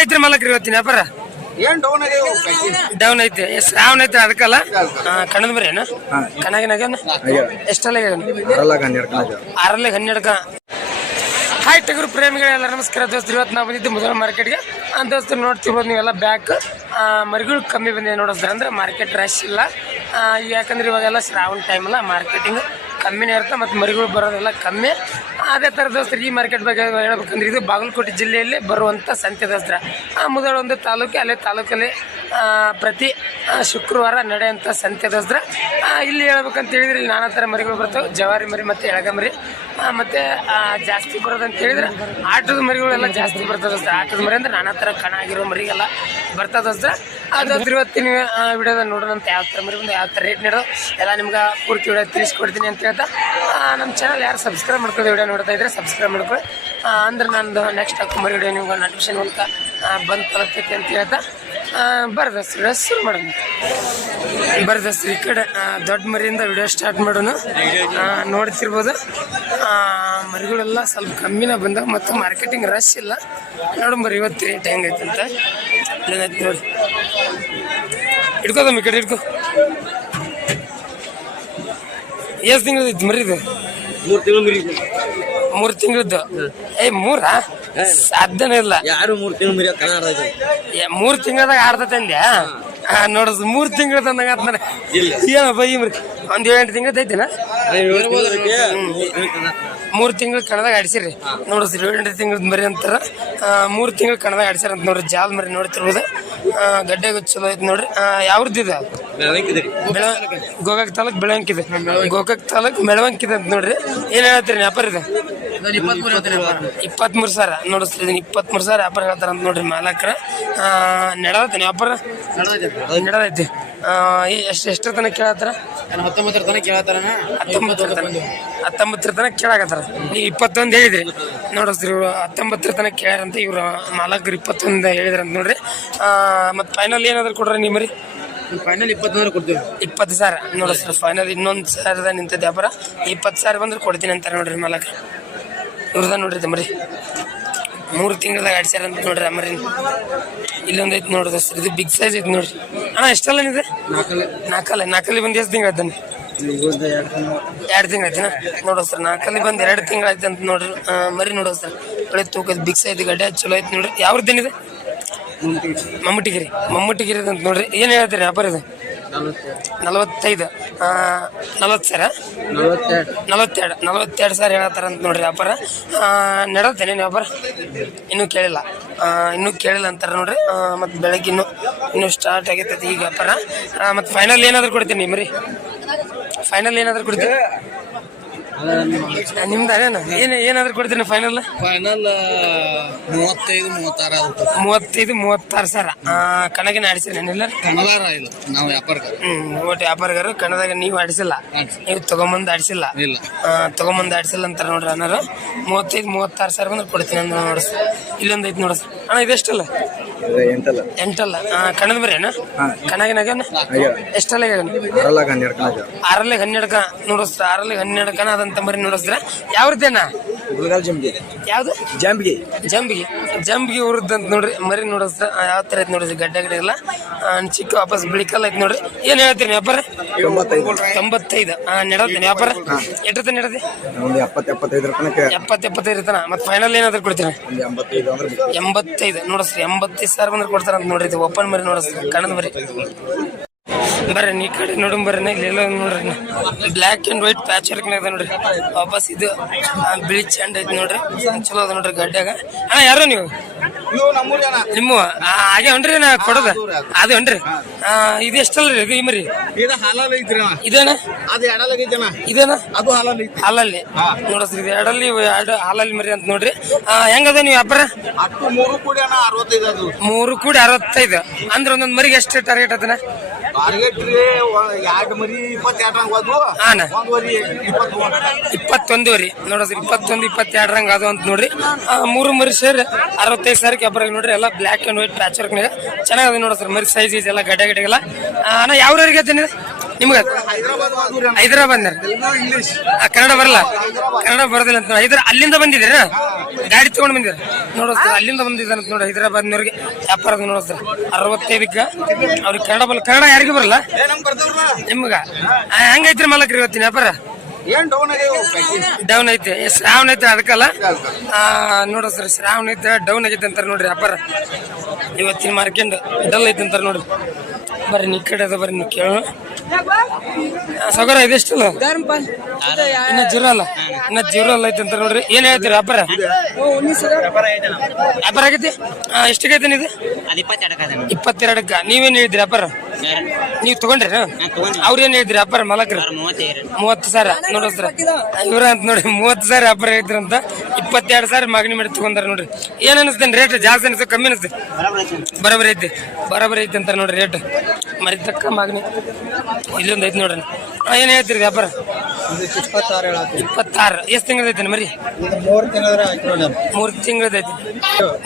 ಐತ್ರಿ ಮಲಕ್ರಿ ಇವತ್ತಿನ ವ್ಯಾಪಾರ ಏನ್ ಡೌನ್ ಐತಿ ಡೌನ್ ಐತಿ. ಶ್ರಾವಣ ಐತಿ ಅದಕ್ಕಲ್ಲ? ಕಣದ ಮರಿ ಏನ ಕಣಗಿನಾಗ ಎಷ್ಟಲ್ಲ ಆರಲ್ಲಿ ಹನ್ನೆರಡು ಹಾಯ್ ಟಗರು ಪ್ರೇಮಿಗಳೆಲ್ಲ ನಮಸ್ಕಾರ. ದೋಸ್ತರು ಇವತ್ತು ನಾವು ಬಂದಿದ್ದು ಮೊದಲ ಮಾರ್ಕೆಟ್ಗೆ ಆ ದೋಸ್ತರು ನೋಡ್ತಿರ್ಬೋದು ನೀವೆಲ್ಲ ಬ್ಯಾಕ್ ಮರಿಗಳು ಕಮ್ಮಿ ಬಂದಿದೆ ನೋಡಿದ್ರೆ ಅಂದ್ರೆ ಮಾರ್ಕೆಟ್ ರಶ್ ಇಲ್ಲ ಯಾಕಂದ್ರೆ ಇವಾಗೆಲ್ಲ ಶ್ರಾವಣ ಟೈಮ್ ಅಲ್ಲ ಮಾರ್ಕೆಟಿಂಗ್ ಕಮ್ಮಿನೇ ಇರುತ್ತೆ ಮತ್ತು ಮರಿಗಳು ಬರೋದೆಲ್ಲ ಕಮ್ಮಿ. ಅದೇ ಥರ ದೋಸ್ತರು, ಈ ಮಾರ್ಕೆಟ್ ಬಗ್ಗೆ ಹೇಳ್ಬೇಕಂದ್ರೆ ಇದು ಬಾಗಲಕೋಟೆ ಜಿಲ್ಲೆಯಲ್ಲಿ ಬರುವಂಥ ಸಂತೆ ದೋಸ್ತರ. ಆ ಮುದಳ ಒಂದು ತಾಲೂಕು ಅಲ್ಲೇ ತಾಲೂಕಲ್ಲಿ ಪ್ರತಿ ಶುಕ್ರವಾರ ನಡೆಯುವಂಥ ಸಂತೆ ದೋಸ್ತರ. ಇಲ್ಲಿ ಹೇಳ್ಬೇಕಂತ ಹೇಳಿದ್ರೆ ಇಲ್ಲಿ ನಾನಾ ಥರ ಮರಿಗಳು ಬರ್ತವೆ. ಜವಾರಿ ಮರಿ ಮತ್ತು ಎಳಗಮರಿ ಮತ್ತು ಜಾಸ್ತಿ ಬರೋದಂತ ಹೇಳಿದ್ರೆ ಆಟದ ಮರಿಗಳೆಲ್ಲ ಜಾಸ್ತಿ ಬರ್ತದೆ ಆಟದ ಮರಿ ಅಂದ್ರೆ ನಾನಾ ಥರ ಕಣ ಆಗಿರೋ ಮರಿಗೆಲ್ಲ. ಬರ್ತದೆ ಅದ್ರ? ಇವತ್ತು ಇವತ್ತಿನ ವಿಡಿಯೋದ ನೋಡೋಣ ಅಂತ ಯಾವ ಥರ ಮರಿ ಯಾವ ಥರ ರೇಟ್ ನೀಡೋ ಎಲ್ಲ ನಿಮ್ಗೆ ಪೂರ್ತಿ ವಿಡಿಯೋ ತಿಳಿಸ್ಕೊಡ್ತೀನಿ ಅಂತ ಹೇಳ್ತಾ ನಮ್ಮ ಚಾನಲ್ ಯಾರು ಸಬ್ಸ್ಕ್ರೈಬ್ ಮಾಡ್ಕೊಳ್ಳಿ ವಿಡಿಯೋ ನೋಡ್ತಾ ಇದ್ರೆ ಸಬ್ಸ್ಕ್ರೈಬ್ ಮಾಡ್ಕೊಳ್ಳಿ. ಅಂದ್ರೆ ನಂದು ನೆಕ್ಸ್ಟ್ ಹಾಕೊಂಬರಿ ವಿಡಿಯೋ ನಿಮ್ಗೆ ನೋಟಿಫಿಕೇಶನ್ ಮೂಲಕ ಬಂದು ತಲುಪ್ತೈತೆ ಅಂತ ಹೇಳ್ತಾ ಬರ್ದಸ್ ವಿಡಿಯೋ ಶುರು ಮಾಡೋಣ. ಬರ್ದಸ್ ಈ ಕಡೆ ದೊಡ್ಡ ಮರಿಯಿಂದ ವಿಡಿಯೋ ಸ್ಟಾರ್ಟ್ ಮಾಡೋಣ. ನೋಡ್ತಿರ್ಬೋದು. ಮರಿಗಳೆಲ್ಲ ಸ್ವಲ್ಪ ಕಮ್ಮಿನ ಬಂದಾಗ ಮತ್ತು ಮಾರ್ಕೆಟಿಂಗ್ ರಶ್ ಇಲ್ಲ. ನೋಡು ಮರಿ ಇವತ್ತು ರೇಟ್ ಹೆಂಗೈತೆ ಅಂತ. ಇಲ್ಲೈತೆ ನೋಡಿ ಹಿಡ್ಕೋದಮ್ಮ ಈ ಕಡೆ ಹಿಡ್ಕೊ ಎಷ್ಟು ತಿಂಗಳೈತಿ ಮರಿ ಇದು ಮೂರು ತಿಂಗಳು ಮರಿ ಮೂರು ತಿಂಗಳದ್ದು? ಏ ಮೂರಾ? ಸಾಧ್ಯನೇ ಇಲ್ಲ. ಯಾರು ಮೂರು ತಿಂಗಳು ಮರಿ ಕನ್ನಡ ಮೂರು ತಿಂಗಳದಾಗ ಆಡ್ತೈತೆ ಅಂದ್ಯಾ ನೋಡಸ್ ಮೂರು ತಿಂಗಳ ತಂದಂಗ ಇಲ್ಲ. ಏನಪ್ಪ ಈ ಮರಿ ಒಂದ್ ಏಳೆಂಟು ತಿಂಗಳ ಐತಿನ ಮೂರ್ ತಿಂಗಳ ಕಣದಾಗ ಆಡಿಸಿರಿ. ನೋಡಿಸ್ರಿ ಏಳೆಂಟು ತಿಂಗಳದ ಮರಿ ಅಂತಾರ. ಮೂರ್ ತಿಂಗಳು ಕಣದಾಗ ಆಡಿಸ್ಯಾರ ಅಂತ ನೋಡ್ರಿ ಜಾಲ್ ಮರಿ ನೋಡ್ತಿರ್ಬೋದು. ಗಡ್ಡೆ ಚಲೋ ಐತಿ ನೋಡ್ರಿ. ಯಾವ್ದಿದೆ ಗೋಕಾಕ್ ತಾಲೂಕ್ ಬೆಳವಂಕಿದೆ ಗೋಕಾಕ್ ತಾಲೂಕ್ ಮೆಳವಂಕಿದೆ ಅಂತ ನೋಡ್ರಿ. ಏನ್ ಹೇಳತ್ತೀರಿ ವ್ಯಾಪಾರ ಇದೆ? ಇಪ್ಪತ್ಮೂರು ಸಾವಿರ ನೋಡಿಸ್ತಾ ಇಪ್ಪತ್ಮೂರು ಸಾವಿರ ವ್ಯಾಪಾರ ಹೇಳ್ತಾರ ಅಂತ ನೋಡ್ರಿ ಮಾಲಕ್ರ. ನಡೆದೈತೆ. ವ್ಯಾಪಾರ ನಡೆದೈತಿ ಎಷ್ಟು ಎಷ್ಟರ ತನಕ ಕೇಳತ್ತಾರ? ಹತ್ತೊಂಬತ್ತರ ತನಕ ಕೇಳತ್ತಾರ ಹತ್ತೊಂಬತ್ತರ ತನಕ. ಹತ್ತೊಂಬತ್ತರ ತನಕ ಕೇಳಾಕತ್ತಾರ. ನೀವು ಇಪ್ಪತ್ತೊಂದು ಹೇಳಿದ್ರಿ. ನೋಡಿಸ್ರಿ ಇವರು ಹತ್ತೊಂಬತ್ತರ ತನಕ ಕೇಳ್ಯಾರಂತ ಇವ್ರು ಮಾಲಕರು ಇಪ್ಪತ್ತೊಂದು ಹೇಳಿದ್ರಂತ ನೋಡ್ರಿ. ಮತ್ತು ಫೈನಲ್ ಏನಾದ್ರು ಕೊಡ್ರಿ ನಿಮ್ಮ ರೀ ಫೈನಲ್ ಇಪ್ಪತ್ತೊಂದ್ರೆ ಕೊಡ್ತೀವಿ. ಇಪ್ಪತ್ತು ಸಾವಿರ ನೋಡಿಸ್ರಿ ಫೈನಲ್ ಇನ್ನೊಂದು ಸಾವಿರದ ನಿಂತದ ವ್ಯಾಪಾರ ಇಪ್ಪತ್ತು ಸಾವಿರ ಬಂದ್ರೆ ಕೊಡ್ತೀನಿ ಅಂತಾರೆ ನೋಡ್ರಿ ಮಾಲಕ ಇವ್ರದ ನೋಡ್ರಿ ತಮ್ಮರಿ. ಮರಿ ಮೂರು ತಿಂಗಳದಾಗ ಆಡ್ಸ್ಯಾರ ಅಂತ ನೋಡ್ರಿ ಅಮ್ಮರಿ. ಮರಿ ಇಲ್ಲೊಂದು ಐತಿ ನೋಡ್ರಿ ದೋಸ್ತ್ರು, ಇದು ಬಿಗ್ ಸೈಜ್ ಐತಿ ನೋಡ್ರಿ. ಅಣ್ಣ ಎಷ್ಟಲ್ಲ ಇದೆ ನಾಲ್ಕಲ್ಲ ನಾಲ್ಕಲ್ಲಿ ಬಂದು ಎಷ್ಟು ತಿಂಗಳು ಆಯ್ತಾನೆ ಎರಡು ತಿಂಗಳು. ನೋಡೋ ಸರ್ ನಾಲ್ಕಲ್ಲಿ ಬಂದು ಎರಡು ತಿಂಗಳು ಆಯ್ತು ಅಂತ ನೋಡ್ರಿ. ಮರಿ ನೋಡೋ ಸರ್ ಒಳ್ಳೆ ತೂಕದ ಬಿಗ್ ಸೈಜ್ ಗಡ್ಡೆ ಚಲೋ ಐತಿ ನೋಡ್ರಿ. ಯಾವ್ದೇನಿದೆ ಮಮ್ಮಟಿಗಿರಿ ಮಮ್ಮಟಿಗಿರಿ ಅಂತ ನೋಡ್ರಿ. ಏನು ಹೇಳ್ತೀರಿ ವ್ಯಾಪಾರ ಇದು? ನಲವತ್ತೈದು. ನಲವತ್ತು ಸರ್? ನಲವತ್ತೆರಡು. ನಲವತ್ತೆರಡು ಸರ್ ಹೇಳತ್ತಾರ ಅಂತ ನೋಡ್ರಿ ವ್ಯಾಪಾರ. ನಡತ್ತೇನೆ ವ್ಯಾಪಾರ? ಇನ್ನೂ ಕೇಳಿಲ್ಲ. ಇನ್ನೂ ಕೇಳಿಲ್ಲ ಅಂತಾರೆ ನೋಡ್ರಿ. ಮತ್ತು ಬೆಳಗ್ಗೆ ಇನ್ನೂ ಇನ್ನೂ ಸ್ಟಾರ್ಟ್ ಆಗೈತೈತಿ ಈಗ ವ್ಯಾಪಾರ. ಮತ್ತು ಫೈನಲ್ ಏನಾದರೂ ಕೊಡ್ತೀನಿ ಮರಿ ಫೈನಲ್ ಏನಾದರೂ ಕೊಡ್ತೀನಿ ನಿಮ್ದು ಅದೇನ ಏನು ಏನಾದ್ರು ಕೊಡ್ತೀನಿ ಫೈನಲ್ ಫೈನಲ್ ಮೂವತ್ತೈದು ಮೂವತ್ತಾರು ಮೂವತ್ತೈದು ಮೂವತ್ತಾರು ಸಾವಿರ. ಕಣಗಿನ ಆಡಿಸಿಲ್ಲ ಏನಿಲ್ಲ ಕನ್ನಡಾರ ಇಲ್ಲ ನಾವು ವ್ಯಾಪಾರಗಾರ. ಹ್ಮ್ ಒಟ್ಟು ವ್ಯಾಪಾರಿಗರು ಕನ್ನಡದಾಗ ನೀವು ಆಡಿಸಿಲ್ಲ. ನೀವು ತಗೊಂಬಂದು ಆಡಿಸಿಲ್ಲ. ಇಲ್ಲ. ತಗೊಂಬಂದು ಆಡಿಸಿಲ್ಲ ಅಂತಾರೆ ನೋಡ್ರಿ ಅನ್ನಾರು ಮೂವತ್ತೈದು ಮೂವತ್ತಾರು ಸಾವಿರ ಬಂದ್ರೆ ಕೊಡ್ತೀನಿ ಅಂತ ನೋಡಿಸ್ ಇಲ್ಲೊಂದು ಐತಿ ನೋಡಿಸ್ ಅಣ್ಣ ಇದೆಷ್ಟಲ್ಲ? ಎಂಟಲ್ಲ. ಎಂಟಲ್ಲ? ಕಣದ ಬರೀ ಅಣ್ಣ ಕಣಗಿನಾಗ ಎಷ್ಟಲ್ಲ ಆರಲ್ಲಿ ಹನ್ನೆರಡು ಕಣ. ನೋಡಿಸ್ರ ಆರಲ್ಲಿ ಹನ್ನೆರಡು ಕಣ ಅದಂತ ಮರಿ ರೀತಿ ಯಾವ್ರದ್ದೇನ ಗುಲ್ಗಾಲ್ ಜಂಬಿಗೆ. ಯಾವ್ದು? ಜಂಬಿಗೆ. ಜಂಬಿಗೆ. ಜಂಬಿಗೆ ಉರುದ್ ಅಂತ ನೋಡ್ರಿ ಮರಿ ನೋಡಿಸ್ರ ಯಾವ ತರ ಐತಿ ನೋಡ್ರಿ ಗಡ್ಡ ಗಡ್ಡೆ ಎಲ್ಲ? ಚಿಕ್ಕ ವಾಪಸ್ ಬಿಳಿಕಲ್ ಐತಿ ನೋಡ್ರಿ. ಏನ್ ಹೇಳ್ತೀನಿ ವ್ಯಾಪಾರ? ತೊಂಬತ್ತೈದು. ಆ ನೆಡತ್ತೆ ವ್ಯಾಪಾರ? ಎಷ್ಟത്തെ ನೆಡದೆ? ಒಂದು ಎಪ್ಪತ್ತು ಎಪ್ಪತ್ತೈದರ ತನಕ ಎಪ್ಪತ್ತು ಎಪ್ಪತ್ತೈದು ಇರ್ತಾನ. ಮತ್ತೆ ಫೈನಲ್ ಏನಾದ್ರು ಕೊಡ್ತೀನಿ ಎಂಬತ್ತೈದು ನೋಡಿಸ್ರಿ ಎಂಬತ್ತೈದು. ಸಾವಿರ ಬಂದ್ರೆ ಕೊಡ್ತಾರ ಅಂತ ನೋಡ್ರಿ ಓಪನ್ ಮರಿ ನೋಡಿಸ್ರಿ ಕಣದ ಮರಿ. ಬರ್ರಿ ಈ ಕಡೆ ನೋಡು ಬರ್ರಿ ಇಲ್ಲೆಲ್ಲ ನೋಡ್ರಿ black and white patch work ಅದ ನೋಡ್ರಿ. ವಾಪಸ್ ಇದು ಬಿಳಿ ಚೆಂಡ್ ಐತಿ ನೋಡ್ರಿ. ಚಲೋ ಅದ ನೋಡ್ರಿ ಗಡ್ಡೆಗ ಅಣ್ಣ, ಯಾರು ನೀವು? ನಿಮ್ಮ ಹಾಗೆ ಹೊಂಡ್ರಿ ನಾ ಕೊಡೋದ? ಅದು ಆ, ಇದು ಎಷ್ಟಲ್ಲ ಇದು ಈ ಮರಿ ಇದು ಹಾಲಲ್ಲಿ ಐತ್ರಿ ಇದೇನ? ಅದು ಎಡಲಾಗ ಇದೇನ? ಅದು ಹಾಲಲ್ಲಿ ಐತಿ. ಹಾಲಲ್ಲಿ? ನೋಡಿಸ್ರಿ ಇದು ಎರಡಲ್ಲಿ ಎರಡು ಹಾಲಲ್ಲಿ ಮರಿ ಅಂತ ನೋಡ್ರಿ. ಹೆಂಗದ ನೀವು ವ್ಯಾಪಾರ ಹತ್ತು ಮೂರು ಕೂಡಿ ಅಣ್ಣ ಅರವತ್ತೈದು ಅದು. ಮೂರು ಕೂಡಿ ಅರವತ್ತೈದು. ಅಂದ್ರೆ ಒಂದೊಂದು ಮರಿಗೆ ಎಷ್ಟು ಟಾರ್ಗೆಟ್ ಅದನ್ನ ಟಾರ್ಗೆಟ್ ರೀ ಎರಡು ಮರಿ ಅದು ಇಪ್ಪತ್ತೊಂದುವರಿ ನೋಡಿದ್ರಿ ಇಪ್ಪತ್ತೊಂದು. ಇಪ್ಪತ್ತೆರಡರಂಗ ಅದು ಅಂತ ನೋಡ್ರಿ. ಮೂರು ಮರಿ ಸೇರಿ ಅರವತ್ತೈದು ಸಾವಿರಕ್ಕೆ ವ್ಯಾಪಾರ ನೋಡ್ರಿ ಎಲ್ಲ ಬ್ಲ್ಯಾಕ್ ಅಂಡ್ ವೈಟ್ ಪ್ಯಾಚ್ ಚೆನ್ನಾಗಿದೆ ನೋಡಿ ಸರ್ ಮರಿ ಸೈಜ್ ಇದೆ ಎಲ್ಲ ಗಡ್ಡೆ ಗಡ್ಡೆಗೆಲ್ಲ. ಅಣ್ಣ ಯಾವ ಊರಿಗೆ ಐತೆ ನಿಮ್ಗೆ? ಹೈದರಾಬಾದ್ ಕನ್ನಡ ಬರಲ್ಲ. ಕನ್ನಡ ಬರೋದಿಲ್ಲ ಅಂತ ಹೈದರ ಅಲ್ಲಿಂದ ಬಂದಿದ್ದೀರ ಗಾಡಿ ತಗೊಂಡ್ ಬಂದಿರ ಸರ್ ಅಲ್ಲಿಂದ ಬಂದಿದ್ದಾರೆ ಅಂತ ನೋಡಿ ಹೈದರಾಬಾದ್ನವ್ರಿಗೆ. ನೋಡೋ ಸರ್ ಅರವತ್ತೈದಕ್ಕೆ. ಅವ್ರಿಗೆ ಕನ್ನಡ ಬರಲ್ಲ. ಕನ್ನಡ ಯಾರಿಗೂ ಬರಲ್ಲ? ನಿಮ್ಗ ಹಂಗೈತ್ರಿ ಮಲಕ್ರಿ ಇವತ್ತಿನ ವ್ಯಾಪಾರ? ಏನ್ ಡೌನ್ ಐತಿ ಡೌನ್ ಐತೆ. ಶ್ರಾವಣ ಐತೆ ಅದಕ್ಕಲ್ಲ? ಆ, ನೋಡು ಸರ್ ಶ್ರಾವಣ ಐತೆ ಡೌನ್ ಆಗೈತೆ ಅಂತಾರೆ ನೋಡ್ರಿ ವ್ಯಾಪಾರ. ಇವತ್ತಿನ ಮಾರ್ಕೆಂಡ್ ಡಲ್ ಐತೆ ಅಂತಾರೆ ನೋಡ್ರಿ. ಬರ್ರಿ ನಿಕ್ಕಡೆ ಕಡೆ ಅದ ಬರ್ರಿ ನೀವು ಕೇಳೋಣ. ಸಗರ ಇದೆಷ್ಟಲ್ಲ ಇನ್ನ ಜೀರೋ ಅಲ್ಲ ಇನ್ನ ಜೀರೋ ಅಲ್ಲ ಐತೆ ಅಂತ ನೋಡ್ರಿ. ಏನ್ ಹೇಳ್ತೀರಿ ಅಬ್ಬರ ಅಬ್ಬರ ಆಗೈತಿ? ಆ, ಎಷ್ಟಿಗೈತೆ ಇದು ಇಪ್ಪತ್ತೆರಡಕ್ಕ ನೀವೇನ್ ಹೇಳಿದ್ರಿ ಅಬ್ಬರ ನೀವ್ ತಗೊಂಡ್ರಿ ಅವ್ರ ಏನ್ ಹೇಳಿದ್ರಿ ಅಬ್ಬರ ಮಲಕ್ರ? ಮೂವತ್ತು ಸಾವಿರ ನೋಡ್ರಿ ಸರ್. ಇವ್ರ ಅಂತ ನೋಡ್ರಿ ಮೂವತ್ತು ಸಾವಿರ ಅಬ್ಬರ ಹೇಳಿದ್ರಿ ಅಂತ ಇಪ್ಪತ್ತೆರಡು ಸಾವಿರ ಮಗನಿ ಮಾಡಿ ತಗೊಂಡ್ರ ನೋಡ್ರಿ. ಏನ್ ಅನಿಸ್ತೇನೆ ರೇಟ್ ಜಾಸ್ತಿ ಅನಿಸ್ತದೆ ಕಮ್ಮಿ ಅನಿಸ್ತದೆ ಬರೋಬರಿ ಐತಿ ಬರೋಬರಿ ಐತಿ. ಅಂತಾರೆ ನೋಡ್ರಿ ರೇಟ್ ಮರಿ ತಕ್ಕ ಮಗನಿ. ಇಲ್ಲೊಂದು ಐತಿ ನೋಡ್ರಿ. ಏನ್ ಹೇಳ್ತೀರಿ ವ್ಯಾಪಾರ ಇಪ್ಪತ್ತಾರು. ಇಪ್ಪತ್ತಾರು ಎಷ್ಟು ತಿಂಗಳದೈತಿ ಮರಿ? ಮೂರ್ ತಿಂಗಳ ಮೂರು ತಿಂಗಳದೈತಿ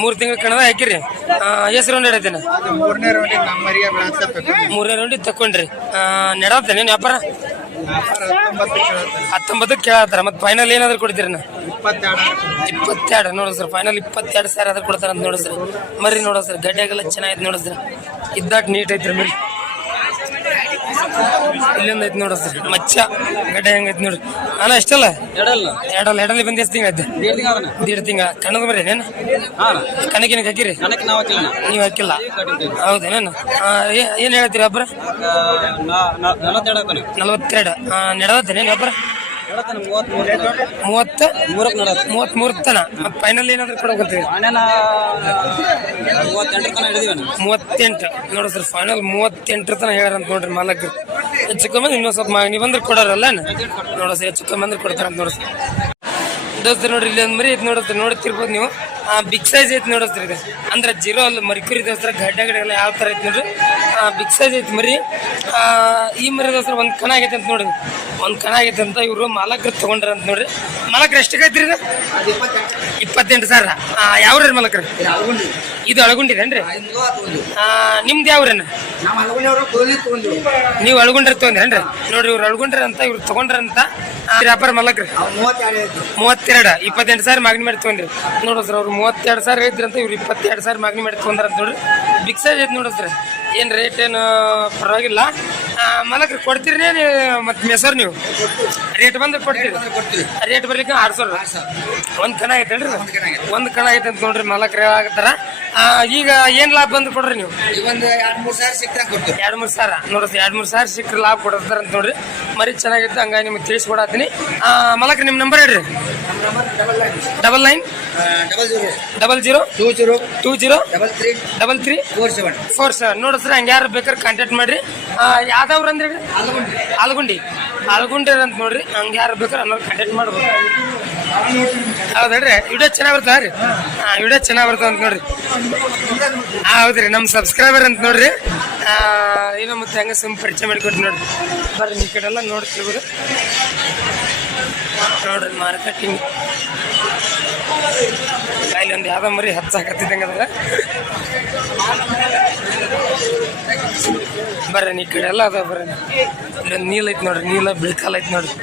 ಮೂರು ತಿಂಗಳ ಕಣದ ಹಾಕಿರಿ. ಹೆಸರು ರೌಂಡ್ ಐತೇನ ಮೂರನೇ ರೌಂಡಿಗೆ ತಕೊಂಡ್ರಿ ತಕೊಂಡ್ರಿ ನೆಡತ್ತೇನೆ ವ್ಯಾಪಾರ? ಹತ್ತೊಂಬತ್ತಕ್ಕೆ ಕೇಳತ್ತಾರ. ಮತ್ತೆ ಫೈನಲ್ ಏನಾದ್ರು ಕೊಡ್ತೀರಿ ನಾ ಇಪ್ಪತ್ತೆರಡು ನೋಡು ಸರ್ ಫೈನಲ್ ಇಪ್ಪತ್ತೆರಡು ಸಾವಿರ ಆದ್ರೆ ಕೊಡ್ತಾರ ಅಂತ ನೋಡು ಸರ್ ಮರಿ ನೋಡು ಸರ್ ಗಡ್ಡೆಗೆಲ್ಲ ಚೆನ್ನಾಗೈತೆ ನೋಡು ಸರ್ ಇದ್ದಾಟ್ ನೀಟ್ ಐತ್ರಿ ಮರಿ. ಇಲ್ಲೊಂದು ಐತಿ ನೋಡ್ರಿ ಸರ್. ಮಚ್ಚ ಗಡ್ಡೆ ಹೆಂಗೈತಿ ನೋಡ್ರಿ ಅಣ್ಣ ಅಷ್ಟಲ್ಲ ಎರಡಲ್ಲ. ಎರಡಲ್ಲ ಎರಡಲ್ಲಿ ಬಂದು ಎಷ್ಟು ತಿಂಗಳ ಐತೆ ದೀಡ್ ತಿಂಗ ಕಣ್ಣದ ಮರಿ ಏನೇನು ಕಣಕಿನ ಹಾಕಿರಿ? ನಾವು ಹಾಕಿಲ್ಲ ಹೌದೇನೇನು ಏನು ಹೇಳ್ತೀರಿ ಒಬ್ಬರ ನಲವತ್ತೆರಡು. ನಲವತ್ತೆರಡು ಹೇಳತ್ತಾನೆ ಮೂವತ್ಮೂರು ಮೂವತ್ತ? ಮೂರಕ್ಕೆ ನಡತ್ತೆ ಮೂವತ್ತ್ ಮೂರು ತನ. ಫೈನಲ್ ಏನಾದ್ರು ಕೊಡಕತ್ತೀವಿ ಮೂವತ್ತೆಂಟರ ತನ ಹಿಡಿದಿವಿ ಮೂವತ್ತೆಂಟು. ನೋಡಿ ಸರ್ ಫೈನಲ್ ಮೂವತ್ತೆಂಟರ ತನ ಹೇಳ್ಯಾರಂತ ನೋಡ್ರಿ ಮಾಲಕ್ ಹೆಚ್ಚು ಕಮ್ಮಿ ಇನ್ನೊಂದ್ ಸ್ವಲ್ಪ ನೀವಂದ್ರೆ ನೀವು ಬಂದ್ರೆ ಕೊಡೋರಲ್ಲ ನೋಡ ಸರ್ ಹೆಚ್ಚು ಕಮ್ಮಿ ಅಂದ್ರೆ ಕೊಡ್ತಾರಂತ ನೋಡಿ ಸರ್. ದೋಸ್ತ ನೋಡ್ರಿ ಇಲ್ಲಿ ಒಂದು ಮರಿ ಐತೆ ನೋಡುತ್ತೆ ನೋಡ್ತಿರ್ಬೋದು ನೀವು. ಬಿಗ್ ಸೈಜ್ ಐತೆ ನೋಡಿದ್ರಿ ಇದು. ಅಂದ್ರೆ ಜೀರೋ ಅಲ್ಲಿ ಮರಿಕುರಿ ದೋಸ್ತರ ಗಡ್ಡ ಗಡ್ಡೆ ಎಲ್ಲ ಯಾವ ಥರ ಐತೆ ನೋಡ್ರಿ. ಬಿಗ್ ಸೈಜ್ ಐತೆ ಮರಿ. ಆ, ಈ ಮರಿ ದೋಸ್ತರ ಒಂದು ಕಣ ಆಗೈತೆ ಅಂತ ನೋಡ್ರಿ ಒಂದು ಕಣ ಆಗೈತೆ ಅಂತ ಇವರು ಮಾಲಕರು ತಗೊಂಡ್ರ ಅಂತ ನೋಡ್ರಿ. ಮಾಲಕರು ಎಷ್ಟಕ್ಕೆ ಐತ್ರಿ ಇದು? ಇಪ್ಪತ್ತೆಂಟು ಸಾವಿರ. ಯಾವ್ರಿ ಮಾಲಕರು? ಇದು ಅಳಗುಂಡಿದೇನ್ರಿ ನಿಮ್ದು ಯಾವ್ರೇನ? ನೀವು ಅಳಗುಂಡ್ರ ತಗೊಂಡ್ರೇನ್ರಿ ನೋಡ್ರಿ ಇವ್ರು ಅಳಗುಂಡ್ರ ಅಂತ ಇವ್ರು ತಗೊಂಡ್ರಂತ ವ್ಯಾಪಾರ ಮಾಲಕ್ರಿ. ಮೂವತ್ತೆರಡ ಇಪ್ಪತ್ತೆಂಟು ಸಾವಿರ ಮಾಗಣಿ ಮಾಡಿ ತಗೊಂಡ್ರಿ. ನೋಡ್ರಿ ಸರ್ ಅವ್ರು ಮೂವತ್ತೆರಡು ಸಾವಿರ ಇದ್ರಂತ ಇವ್ರು ಇಪ್ಪತ್ತೆರಡು ಸಾವಿರ ಮಾಗಣಿ ಮಾಡಿ ಅಂದ್ರೆ ಅಂತ ನೋಡ್ರಿ. ಬಿಗ್ ಸೈಜ್ ಐತೆ ನೋಡು ಸರ್ ಏನು ರೇಟ್ ಏನು ಪರವಾಗಿಲ್ಲ. ಮಲಕ್ರಿ ಕೊಡ್ತೀರಿ ಮತ್ತೆ ಮೆಸರ್ ನೀವು? ರೇಟ್ ಬಂದ್ರೆ ಕೊಡ್ತೀರಿ. ರೇಟ್ ಬರ್ಲಿಕ್ಕೆ ಆರು ಸಾವಿರ. ಒಂದು ಕಣ ಐತೆ ಹೇಳ್ರಿ ಒಂದು ಕಣ ಐತೆ. ಅಂತ ನೋಡ್ರಿ ಮಲಕ್ರಿ ಆಗತ್ತಾರ. ಈಗ ಏನು ಲಾಭ ಬಂದು ಕೊಡ್ರಿ ನೀವು? ಒಂದು ಎರಡು ಮೂರು ಸಾವಿರ ಸಿಕ್ತಾ ಕೊಡ್ತೀವಿ. ಎರಡು ಮೂರು ಸಾವಿರ. ನೋಡ್ರಿ ಎರಡು ಮೂರು ಸಾವಿರ ಸಿಕ್ಕರೆ ಲಾಭ ಕೊಡ್ತಾರ ಅಂತ ನೋಡ್ರಿ. ಮರಿ ಚೆನ್ನಾಗಿತ್ತು ಹಂಗಾಗಿ ನಿಮ್ಗೆ ತಿಳಿಸ್ಕೊಡತ್ತೀನಿ. ಮಲಕ್ರಿ ನಿಮ್ಮ ನಂಬರ್ ಹೇಳ್ರಿ. Double nine double zero double zero two zero two zero double three double three four seven four sir ನೋಡ್ರಿ ಸರ್ ಹಂಗೆ ಯಾರು ಬೇಕಾದ್ರೆ ಕಾಂಟ್ಯಾಕ್ಟ್ ಮಾಡ್ರಿ. ಯಾವ್ದವ್ರು ಅಂದ್ರೆ ಆಲ್ಗುಂಡಿ. ಆಲ್ಗುಂಡಿ. ಅಂತ ನೋಡ್ರಿ ಹಂಗೆ ಯಾರು ಬೇಕಾದ್ರೆ ಅನ್ನೋರು ಕಾಂಟ್ಯಾಕ್ಟ್ ಮಾಡ್ಬೋದು. ಹೌದಲ್ರಿ ವಿಡಿಯೋ ಚೆನ್ನಾಗಿ ಬರ್ತಾವ ರೀ? ಹಾಂ ವಿಡಿಯೋ ಚೆನ್ನಾಗಿ ಬರ್ತಾವ ಅಂತ ನೋಡ್ರಿ. ಹಾಂ ಹೌದ್ರಿ ನಮ್ಮ ಸಬ್ಸ್ಕ್ರೈಬರ್ ಅಂತ ನೋಡ್ರಿ. ಏನೋ ಮತ್ತೆ ಹಂಗೆ ಸುಮ್ ಪರಿಚಯ ಮಾಡಿಕೊಟ್ಟು ನೋಡ್ರಿ. ಬರ್ರಿ ಈ ಕಡೆ ಎಲ್ಲ ನೋಡ್ತಿರ್ಬೋದು ನೋಡ್ರಿ ಮಾರ್ಕೆಟಿಂಗ್ ಇಲ್ಲಿ ಒಂದು ಯಾವ ಮರಿ ಹಚ್ಚಾಕತ್ತಿದ್ದಂಗೆ ಅದ ಬರ್ರಿ ಈ ಕಡೆ ಎಲ್ಲ ಅದ ಬರ್ರಿ. ಇಲ್ಲೊಂದು ನೀಲ್ ಐತಿ ನೋಡ್ರಿ ನೀಲ ಬಿಳಿಕಾಲ ಐತಿ ನೋಡ್ರಿ.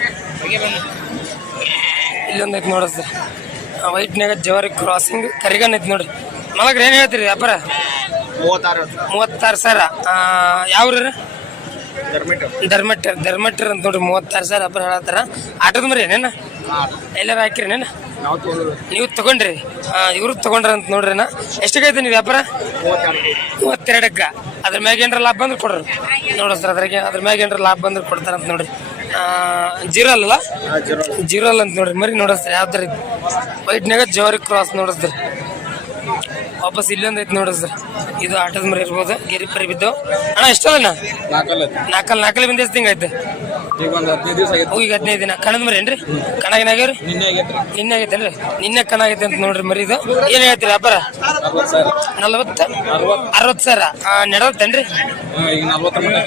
ಇಲ್ಲೊಂದು ಐತಿ ನೋಡ್ರಿ ಸರ್. ವೈಟ್ನಾಗ ಜವಾರಿ ಕ್ರಾಸಿಂಗ್ ಕರಿಗನ್ ಐತಿ ನೋಡ್ರಿ. ಮಲಗ್ರಿ ಏನು ಹೇಳ್ತೀರಿ ವ್ಯಾಪಾರ ಮೂವತ್ತಾರು. ಮೂವತ್ತಾರು ಸಾವಿರ ಯಾವ್ರಿ ಗರ್ಮೆಂಟ್ ಧರ್ಮಟ್ಟರ್ ಧರ್ಮಟ್ಟರ್ ಅಂತ ನೋಡ್ರಿ ಮೂವತ್ತಾರು ಸಾವಿರ ವ್ಯಾಪಾರ ಹೇಳತ್ತಾರ. ಆಟದ ಮರಿ ಏನೇನ? ಎಲ್ಲಾರ ಹಾಕಿರಿ ನೀನು ನೀವು ತಗೊಂಡ್ರಿ. ಇವ್ರು ತಗೊಂಡ್ರ ಅಂತ ನೋಡ್ರಿ ನಾ. ಎಷ್ಟಿಗೈತೆ ನೀವು ವ್ಯಾಪಾರ? ಮೂವತ್ತೆರಡು ಮೂವತ್ತೆರಡಕ್ಕ ಅದ್ರ ಮ್ಯಾಗ ಏನಾರ ಲಾಭ ಬಂದ್ರೆ ಕೊಡ್ರಿ. ನೋಡ್ರಿ ಸರ್ ಅದ್ರಾಗೆ ಅದ್ರ ಮ್ಯಾಗ ಏನಾರ ಲಾಭ ಬಂದ್ರೆ ಕೊಡ್ತಾರಂತ ನೋಡ್ರಿ. ಜೀರೋ ಅಲ್ಲ ಜೀರೋ ಜೀರೋ ಅಲ್ಲ ಅಂತ ನೋಡ್ರಿ. ಮರಿ ನೋಡಿ ಸರ್ ಥರ ಐತಿ? ವೈಟ್ನಾಗ ಜವಾರಿ ಕ್ರಾಸ್ ನೋಡಿಸ್ರಿ ವಾಪಸ್ ಇಲ್ಲೊಂದು ಐತಿ ನೋಡ್ರಿ ಸರ್. ಇದು ಆಟದ ಮರಿ ಇರ್ಬೋದು. ಗೆರಿ ಪರಿ ಬಿದ್ದು ಅಣ್ಣ ಎಷ್ಟಲ್ಲ ನಾಲ್ಕಲ್ಲ ನಾಲ್ಕಲ್ಲಿ ನಾಲ್ಕಲ್ಲಿ ಬಂದು ಎಷ್ಟು ಈಗ ಒಂದು ಹದಿನೈದು ದಿವಸ ಆಗೈತೆ ಈಗ ಹದಿನೈದು ದಿನ. ಕಣದ ಮರಿ ಏನ್ರಿ? ಕಣಗಿನಾಗ್ಯಾವ್ರಿ ನಿನ್ನೆ ಆಗೈತೆ ನಿನ್ನೆ ಆಗೈತೇನ್ರಿ ನಿನ್ನೆ ಕಣ ಆಗೈತೆ ಅಂತ ನೋಡ್ರಿ ಮರಿ ಇದು. ಏನ್ ಹೇಳ್ತೀರಿ ವ್ಯಾಪಾರ ಅರವತ್ತು ಸಾವಿರ. ನಲವತ್ತ? ಅರವತ್ತು. ಸಾವಿರ. ಈಗ ನಲ್ವತ್ತರ ಮಟ್ಟ